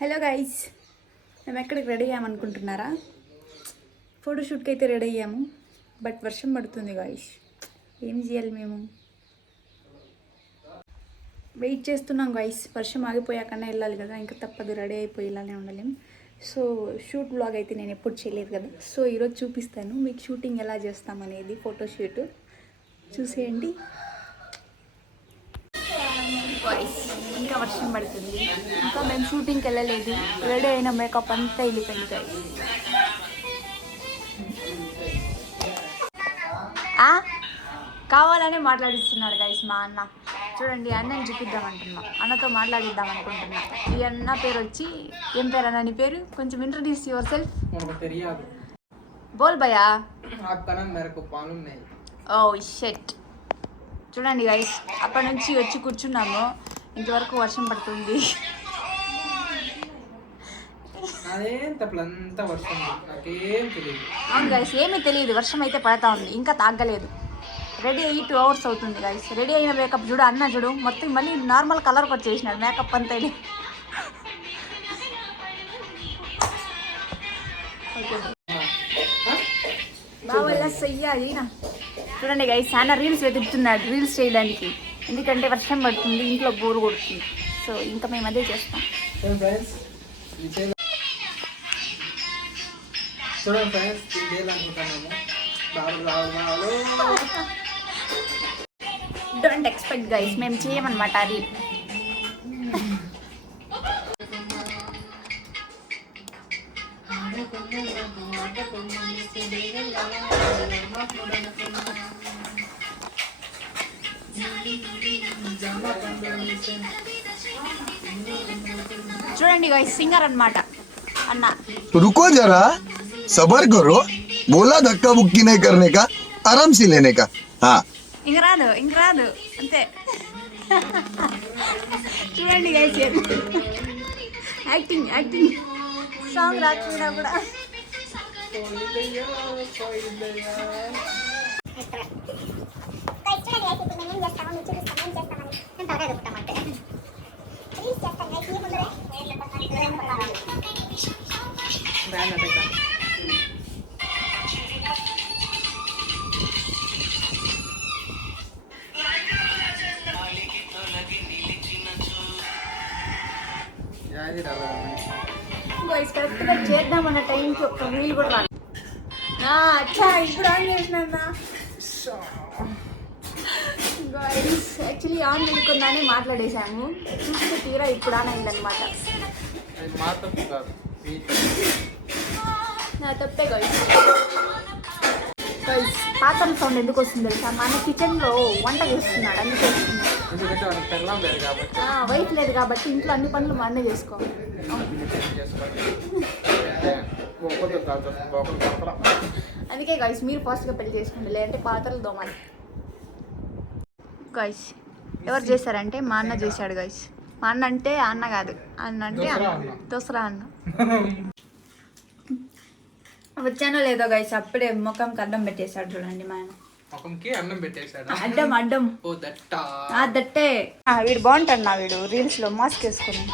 Hello guys, మేము ఎక్కడికి ready అయ్యామనుకుంటున్నారా? ఫోటోషూట్కి అయితే రెడీ అయ్యాము. బట్ వర్షం పడుతుంది గైస్. ఏం చేయాలి? మేము వెయిట్ చేస్తున్నాం గైస్. వర్షం ఆగిపోయాకన్నా వెళ్ళాలి కదా, ఇంకా తప్పదు. రెడీ అయిపోయి ఇలానే ఉండలేం. సో షూట్ బ్లాగ్ అయితే నేను ఎప్పుడు చేయలేదు కదా, సో ఈరోజు చూపిస్తాను మీకు షూటింగ్ ఎలా చేస్తామనేది. ఫోటోషూట్ చూసేయండి వాయిస్. ఇంకా వర్షం పడుతుంది, ఇంకా మేము షూటింగ్కి వెళ్ళలేదు. రెడీ అయిన మేకప్ అంతా వెళ్ళిపోయింది గైస్. కావాలనే మాట్లాడిస్తున్నాడు గైస్ మా అన్న. చూడండి, అన్నని చూపిద్దామంటున్నా, అన్నతో మాట్లాడిద్దాం అనుకుంటున్నా. ఈ అన్న పేరు వచ్చి, ఏం పేరు అన్న నీ పేరు? కొంచెం ఇంట్రడ్యూస్ యువర్ సెల్ఫ్. బోల్ భయ్యా. ఓ షెట్. చూడండి గైస్, అక్కడ నుంచి వచ్చి కూర్చున్నాము, ఇంతవరకు వర్షం పడుతుంది. అవును గైస్, ఏమీ తెలియదు. వర్షం అయితే పడతా ఉంది, ఇంకా తాగలేదు. రెడీ అయ్యి 2 hours అవుతుంది గైస్. రెడీ అయిన మేకప్ చూడు, అన్న చూడు, మొత్తం మళ్ళీ నార్మల్ కలర్కి వచ్చేసినాడు మేకప్ అంతా. బాగా చెయ్యాలి. చూడండి గైస్, చాలా రీల్స్ వెతుకుతున్నాడు రీల్స్ చేయడానికి, ఎందుకంటే వర్షం పడుతుంది, ఇంట్లో బోర్ కొడుతుంది. సో ఇంకా మేము అదే చేస్తాం. డోంట్ ఎక్స్పెక్ట్ గైస్, మేము చేయమన్నమాట అది. చూడండి గైస్, సింగర్ అన్నమాట అన్న. रुको जरा सबर करो, बोला धक्का बुक्की नहीं करने का, आराम से लेने का. हाँ ఇంక రాదు అంతే. చూడండి గైస్, యాక్టింగ్ సాంగ్ రాకపోయినా కూడా. కరెక్ట్గా చేద్దామన్న టైంకి ఒక్క వీలు కూడా రాదు. అచ్చా, ఇప్పుడు ఆన్ చేసినా గైస్. యాక్చువల్లీ ఆన్ చేయకుండానే మాట్లాడేశాము, చూస్తే తీరా ఇప్పుడు ఆన్ అయిందనమాట. నా తప్పే గైస్. పాత్రల సౌండ్ ఎందుకు వస్తుంది తెలుసా? మన కిచెన్లో వంట చేస్తున్నాడు, అందుకే వస్తుంది. వైఫ్ లేదు కాబట్టి ఇంట్లో అన్ని పనులు మా అన్నే చేసుకోవాలి. అందుకే గైస్, మీరు ఫాస్ట్గా పెళ్లి చేసుకోండి, లేదంటే పాత్రలు దోమాలి. గైస్, ఎవరు చేశారంటే మా అన్న చేశాడు గైస్. మా అన్న అంటే అన్న కాదు, అన్న అంటే దోసరా అన్న. వచ్చానో లేదో గైస్, అప్పుడే ముఖంకి అడ్డం పెట్టేశాడు. చూడండి మా ఆయన అడ్డం. దట్టే వీడు బాగుంటాడు నా, వీడు రీల్స్ లో మాస్క్ వేసుకుని.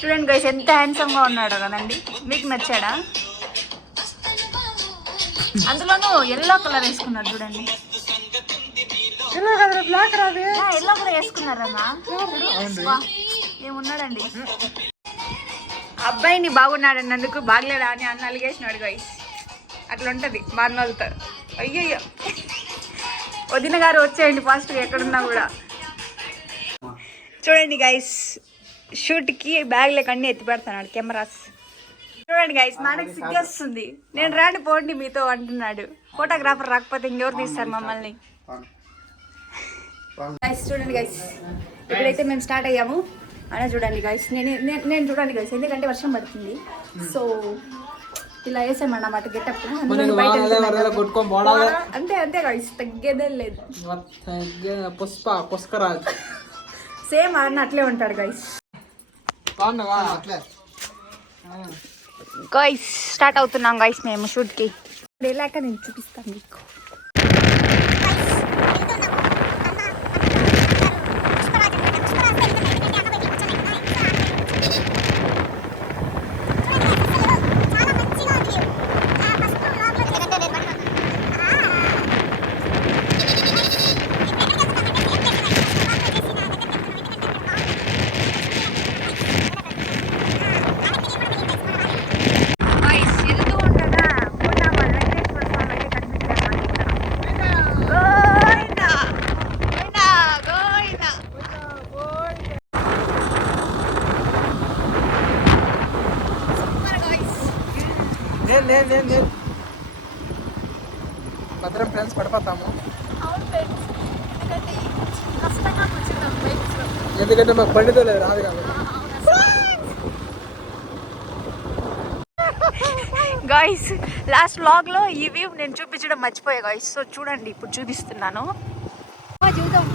చూడండి గైస్, ఎంత హ్యాండ్సమ్ గా ఉన్నాడు కదండి. మీకు నచ్చాడా? అందులోనూ ఎల్లో కలర్ వేసుకున్నాడు చూడండి. ఎల్లో కూడా వేసుకున్నారన్నా. ఏమున్నాడండి అబ్బాయిని బాగున్నాడన్నందుకు బాగలేడా అని అన్న అలిగేసినాడు గైస్. అట్లా ఉంటుంది మా అన్నోళ్ళతో. అయ్యయ్యో, వదిన గారు వచ్చేయండి ఫాస్ట్గా ఎక్కడున్నా కూడా. చూడండి గైస్, షూట్కి బ్యాగ్లకు అన్నీ ఎత్తి పెడతాడు కెమెరాస్. చూడండి గైస్, మనకి సిగ్గేస్తుంది. నేను రాండి పోండి మీతో అంటున్నాడు. ఫోటోగ్రాఫర్ రాకపోతే ఇంకెవరు తీస్తారు మమ్మల్ని? గైస్ చూడండి గైస్, ఇప్పుడైతే మేము స్టార్ట్ అయ్యాము. అలా చూడండి గైస్, నేను చూడండి గైస్, ఎందుకంటే వర్షం పడుతుంది. సో ఇలా వేసామన్నమాట గెటప్. అంతే గైస్, తగ్గేదే లేదు. సేమ్ అన్న అట్లే ఉంటాడు గైస్. గైస్ స్టార్ట్ అవుతున్నాం గైస్ మేము షూట్కి. వెళ్ళాక నేను చూపిస్తాను మీకు. భద్రం ఫ్రెండ్స్ పడిపోతాము. ఎందుకంటే మాకు బండితో లేదు, రాదు కాబట్టి. గాయ్స్ లాస్ట్ వ్లాగ్లో ఈ వ్యూ నేను చూపించడం మర్చిపోయా గాయ్స్. సో చూడండి, ఇప్పుడు చూపిస్తున్నాను. చూద్దాం.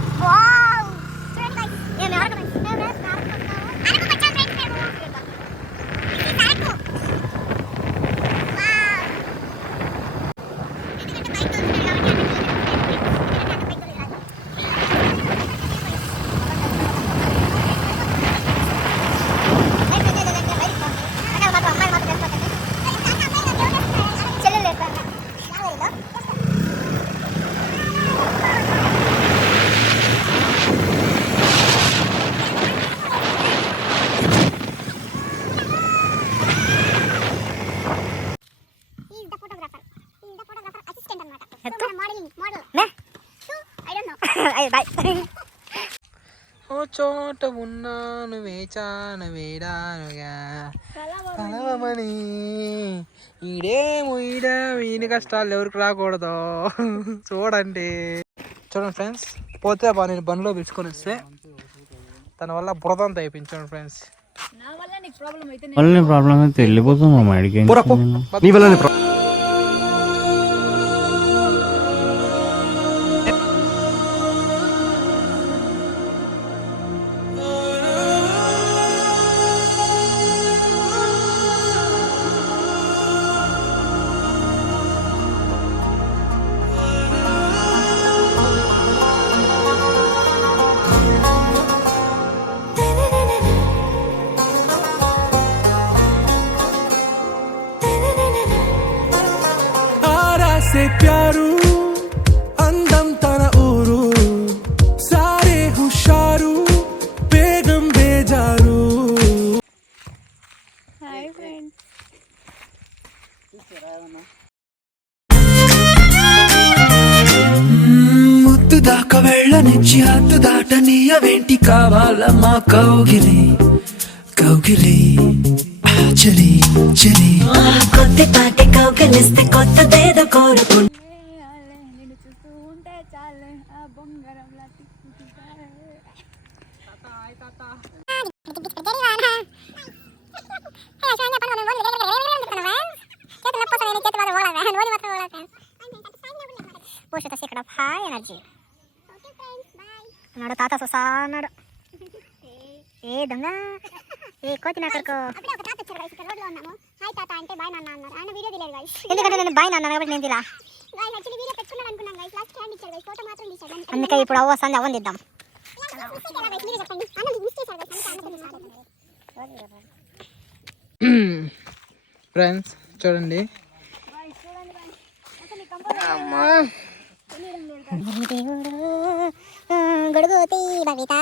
ఓ చోట ఉన్నాను వేచాను వేడానుగా కలవమని ఈయన కష్టాలు ఎవరికి రాకూడదు. చూడండి ఫ్రెండ్స్, పోతే నేను బండిలో పిలుచుకొని వస్తే తన వల్ల బురదంతా అయిపోయింది. చూడండి ఫ్రెండ్స్, ప్రాబ్లం అయితే వెళ్ళిపోతాం మా మైడికి. ప్యారు అందం తన ఊరు సారే హుషారు బేగం బేజారు. Hi friends. ముద్దు దాకా వెళ్ళనిచ్చి హద్దు దాటనీయవేంటి కావాలమ్మా కౌగిలి కౌగిలి చలి చలి కొద్దిపాటి కౌగిలిస్తే కొత్తదేదో కోరుకుంటా. నేను చూస్తూ ఉంటే చాలే ఆ బొంగరం లాంటి హాయ్ ఎనర్జీ అన్నాడు తాత. సుసా అన్నాడు. ఏ దొంగ, ఏ కోతి నా కొరకు. ఎందుకంటే నేను బాయ్ నాన్న కాబట్టి నేను తిలా. అందుకే ఇప్పుడు అవ్వ వస్తుంది, అవ్వని తిద్దాం. ఫ్రెండ్స్ చూడండి, గడుగుతి బబిత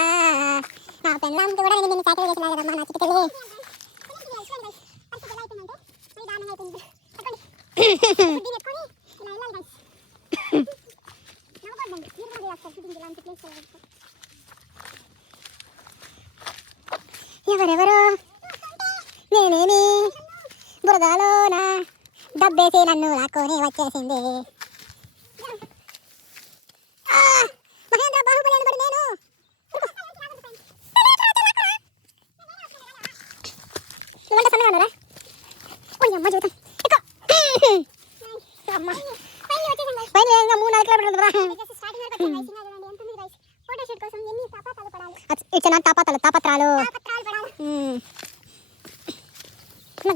నా పెళ్ళాంకి కూడా నేను సాకిలు చేసి లాగదమ్మా నా చిటికలే. ఎవరెవరో నేనేమి బురదలోన దబ్బేసి నన్ను లాక్కొని వచ్చేసింది. మహేంద్ర బాహుబలి అనబడి నేను వంట సన్నగా అమ్మ చూద్దాం. పైన 3-4 కిలోమీటర్లు. ఇచ్చిన తాపత్రాలు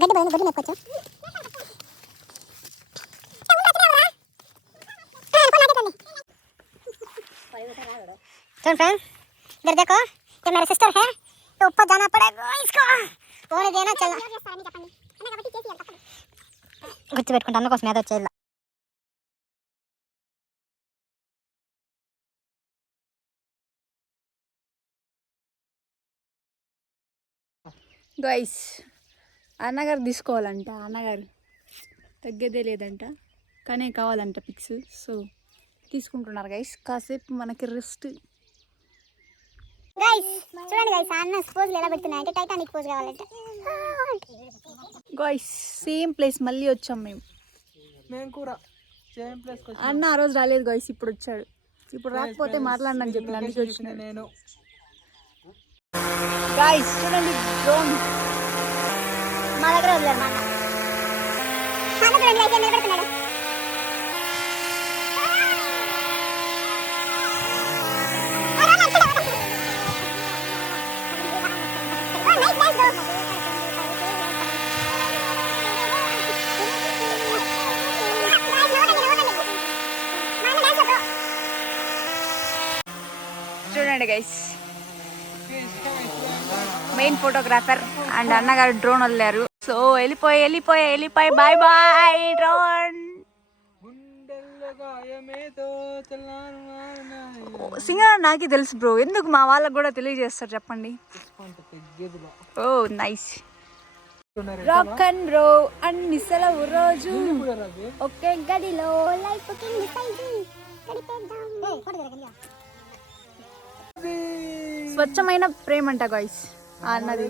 గడ్డి పైన గడ్డి నెక్కొచ్చు. सुन फ्रेंड इधर देखो ये मेरा सिस्टर है तो ऊपर जाना पड़ेगा इसको పోనీ దేనా చల్ల గుర్తుపెట్టుకుంటా అందుకోసం ఏదో చేయాలి గైస్ అన్నగారు తీసుకోవాలంట, అన్నగారు తగ్గేదే లేదంట, కానీ కావాలంట పిక్స్. సో తీసుకుంటున్నారు గైస్, కాసేపు మనకి రెస్ట్. గైస్ చూడండి గైస్ అన్న పోజ్ ఎలా పెడుతున్నాయి అంటే టైటానిక్ పోజ్ కావాలంట. గైస్ సేమ్ ప్లేస్ మళ్ళీ వచ్చాం మేము. మేము కూడా సేమ్ ప్లేస్ అన్న ఆ రోజు రాలేదు గైస్, ఇప్పుడు వచ్చాడు. ఇప్పుడు రాకపోతే మాట్లాడనని చెప్పిన అందుకే వచ్చిన నేను. గైస్ చూడండి డ్రోన్ మా దగ్గర వదిలేరు మా అన్న చూడండి గైస్ నిలబెడుతున్నాడు. చూడండి గైస్ మెయిన్ ఫోటోగ్రాఫర్ అండ్ అన్నగారు డ్రోన్ వదిలేరు. సో వెళ్ళిపోయి బాయ్ బాయ్ డ్రోన్. సింగర్ నాకే తెలుసు బ్రో, ఎందుకు మా వాళ్ళకి కూడా తెలియజేస్తారు చెప్పండి. ఓ నైస్. రాక్ అండ్ రో అన్ని సెలవు రోజు ఒకే గడిలో లైఫ్ కింగ్ సైజు స్వచ్ఛమైన ప్రేమ అంట గైస్ అన్నది.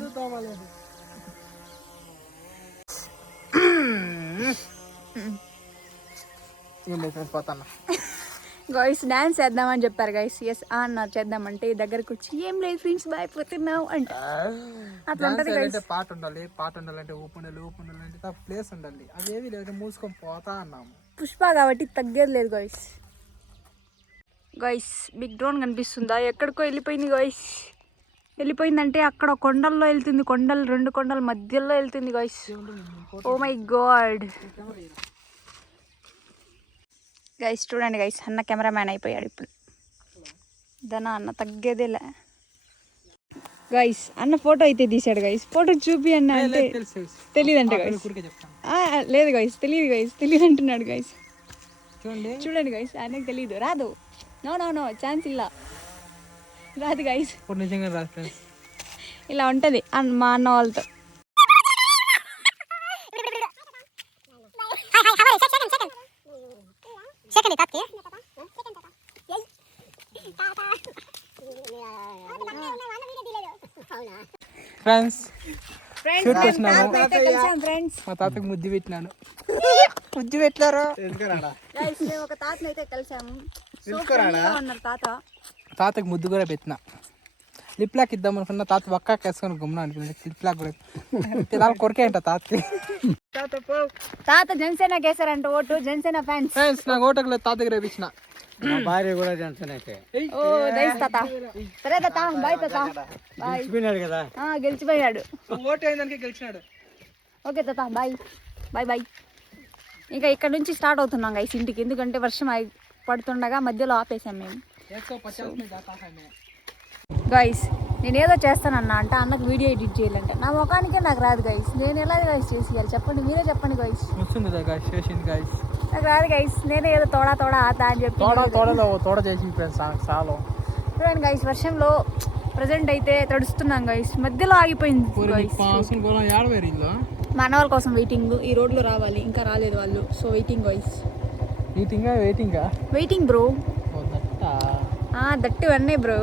గైస్ డాన్స్ చేద్దామని చెప్పారు గైస్. ఎస్ అన్న చేద్దామంటే దగ్గరకు వచ్చి ఏం లేదు ఫ్రెండ్స్ బాయ్ పోతున్నావు అంటే అట్లా ఉంటది గైస్. పాట ఉండాలంటే ఊపుండాలి అంటే ప్లేస్ ఉండాలి, అవేవి లేదు మూసుకొని పోతా అన్నాము. పుష్ప కాబట్టి తగ్గేది లేదు గైస్. గైస్ బిగ్ డ్రోన్ కనిపిస్తుందా? ఎక్కడికో వెళ్ళిపోయింది గైస్. వెళ్ళిపోయిందంటే అక్కడ కొండల్లో వెళ్తుంది, కొండలు 2 కొండల మధ్యలో వెళ్తుంది guys. Oh my god guys చూడండి గైస్, అన్న కెమెరామ్యాన్ అయిపోయాడు ఇప్పుడు. దనా అన్న తగ్గేదేలే గైస్. అన్న ఫోటో అయితే తీసాడు గైస్. ఫోటో చూపి అన్న అంటే తెలియదంట గైస్. లేదు గైస్ తెలియదు అంటున్నాడు గైస్. చూడండి గైస్ ఆయనకు తెలియదు, రాదు. నో ఛాన్స్ ఇలా రాదు గైస్. ఇలా ఉంటుంది మా అన్న వాళ్ళతో. ఫ్రెండ్స్ మా తాతకి ముద్దు పెట్టినాను. ముద్దు పెట్టారు ఒక తాతను అయితే కలిసాము. తాతకి ముద్దు కూడా పెట్టిన. లిప్ లాక్ ఇద్దాం అనుకున్న తాత పక్కా వేసుకొని గుమ్మన అనిపించింది. లిప్ లాక్ కూడా తినాలి కొరికే అంట తాతకి. తాత జనసేన కేసారంట ఓటు. జనసేన ఫ్యాన్స్ నాకు ఓటకు లేదు, తాతకి రేపించిన. భార్య కూడా జనసేన అయితే. ఓ నైస్ తాత. సరే తాత బాయ్ తాత. బాయ్ కదా గెలిచిపోయాడు. ఓటు అయిందానికి గెలిచినాడు. ఓకే తాత బాయ్ బాయ్. ఇంకా ఇక్కడ నుంచి స్టార్ట్ అవుతున్నాం గైస్ ఇంటికి, ఎందుకంటే వర్షం పడుతుండగా మధ్యలో ఆపేసాం మేము. గైస్ నేను ఏదో చేస్తానన్నా అంటే అన్నకు వీడియో ఎడిట్ చేయాలంటే నా ముఖానికే నాకు రాదు గైస్. నేను ఎలా గైస్ చేసేయాలి చెప్పండి, మీరే చెప్పండి గైస్. నాకు రాదు గైస్. నేనే ఏదో తోడా ఆత అని చెప్పి చూడండి గైస్. వర్షంలో ప్రజెంట్ అయితే తడుస్తున్నాం గైస్. మధ్యలో ఆగిపోయింది గైస్. మా అన్న వాళ్ళ కోసం వెయిటింగ్. ఈ రోడ్లో రావాలి, ఇంకా రాలేదు వాళ్ళు. So waiting guys. Waiting bro. That అన్నీ బ్రో,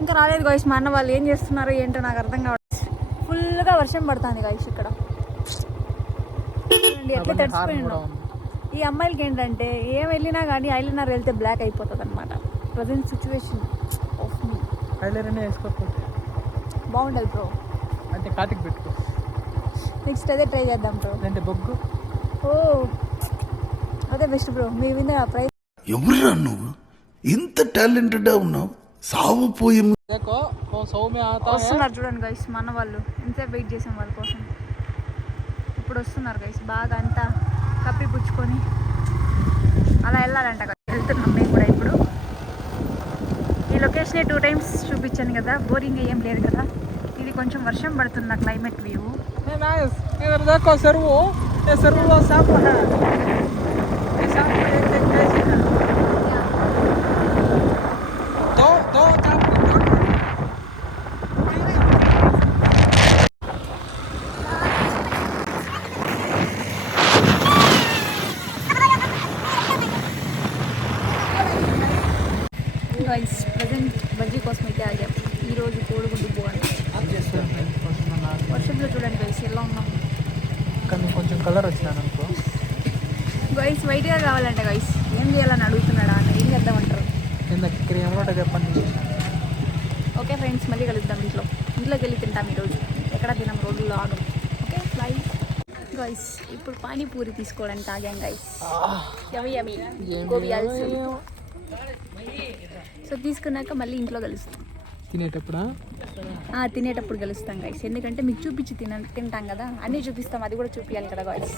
ఇంకా రాలేదు గైస్. మా అన్న వాళ్ళు ఏం చేస్తున్నారు ఏంటో నాకు అర్థం కావట్లేదు. ఫుల్గా వర్షం పడుతుంది గైస్ ఇక్కడ. ఎట్లా తడిచిపోయి ఉన్నాం. ఈ అమ్మాయిలకి ఏంటంటే ఏం వెళ్ళినా కానీ ఐలైనర్ వెళ్తే బ్లాక్ అయిపోతుంది అనమాట. ప్రజెంట్ సిచ్యువేషన్ బాగుంటుంది బ్రో. అంటే కాటికి పెట్టుకో. నెక్స్ట్ అదే ట్రై చేద్దాం బ్రో. అంటే బొగ్గు. ఓ అదే బెస్ట్ బ్రో. మీ మీద ప్రైజ్. ఎవరురా నువ్వు ఇంత టాలెంటెడ్ ఉన్నావు? సావపోయే వస్తున్నారు చూడండి గైస్ మన వాళ్ళు. ఎంతసేపు వెయిట్ చేసాం వాళ్ళ కోసం. ఇప్పుడు వస్తున్నారు గైస్. బాగా అంతా కప్పి పుచ్చుకొని అలా వెళ్ళాలంట. వెళ్తున్నాం మేము కూడా ఇప్పుడు. లొకేషన్ 2 టైమ్స్ చూపించాను కదా, బోరింగ్ ఏం లేదు కదా. ఇది కొంచెం వర్షం పడుతున్న క్లైమేట్ వ్యూ. नाइस इधर देखो सर्वो, ये सर्वो सांप है, ये सांप देख कैसे है, दो सांप గైస్ ప్రజెంట్ బజ్జీ కోసం అయితే ఆగాం. ఈరోజు కోడిగుడ్డు బోండా. వర్షంలో చూడండి గైస్ ఎలా ఉన్నాం. కానీ కొంచెం కలర్ వచ్చినాను అనుకో. గైస్ వైట్గా కావాలంటే గైస్ ఏం చేయాలని అడుగుతున్నాడా అని, ఏం చేద్దామంటారు. ఇందాక క్రీమ్లో చెప్పండి. ఓకే ఫ్రెండ్స్, మళ్ళీ కలుద్దాం ఇంట్లోకి వెళ్ళి తింటాం ఈరోజు. ఎక్కడ తినాం, రోడ్లో ఆగం. Okay bye guys. ఇప్పుడు పానీపూరి తీసుకోవడానికి ఆగాం guys. Yummy yummy gobi also. So తీసుకున్నాక మళ్ళీ ఇంట్లో కలుస్తాం. తినేటప్పుడు కలుస్తాం గైస్, ఎందుకంటే మీకు చూపించి తింటాం కదా, అన్నీ చూపిస్తాం, అది కూడా చూపించాలి కదా గైస్.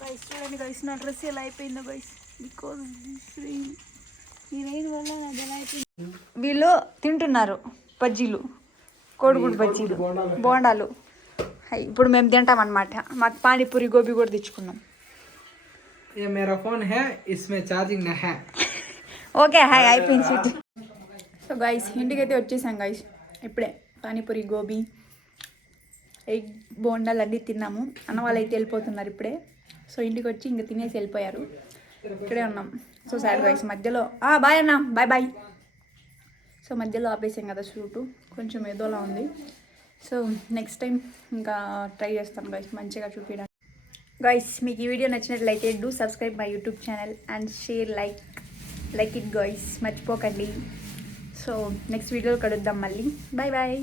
గైస్ చూడండి గైస్, నా డ్రెస్ ఎలా అయిపోయిందో గైస్, బికాజ్ ఈ రెయిన్ వల్ల నాకు ఎలా అయిపోయింది. వీళ్ళు తింటున్నారు బజ్జీలు, కోడిగుడ్డు బజ్జీలు, బోండాలు. ఇప్పుడు మేము తింటాం అన్నమాట. మాకు పానీపూరి గోబీ కూడా తెచ్చుకున్నాం. ये मेरा फोन है, इसमें चार्जिंग नहीं है. ఓకే హాయ్ అయిపోయింది సీట్. సో గైస్ ఇంటికి అయితే వచ్చేసాం గైస్. ఇప్పుడే పానీపూరి గోబీ ఎగ్ బోండాలు అన్నీ తిన్నాము. అన్న వాళ్ళు అయితే వెళ్ళిపోతున్నారు ఇప్పుడే. సో ఇంటికి వచ్చి ఇంకా తినేసి వెళ్ళిపోయారు. ఇక్కడే ఉన్నాం. సో సాడ్ గైస్ మధ్యలో బాయ్ అన్నా, బాయ్ బాయ్. సో మధ్యలో ఆపేసాం కదా షూటు, కొంచెం ఏదోలా ఉంది. సో నెక్స్ట్ టైం ఇంకా ట్రై చేస్తాం గైస్ మంచిగా చూపించడానికి. గైస్ మీకు ఈ వీడియో నచ్చినట్లయితే do subscribe my YouTube channel and share like it guys, మర్చిపోకండి. సో నెక్స్ట్ వీడియోలో కలుద్దాం మళ్ళీ. Bye bye.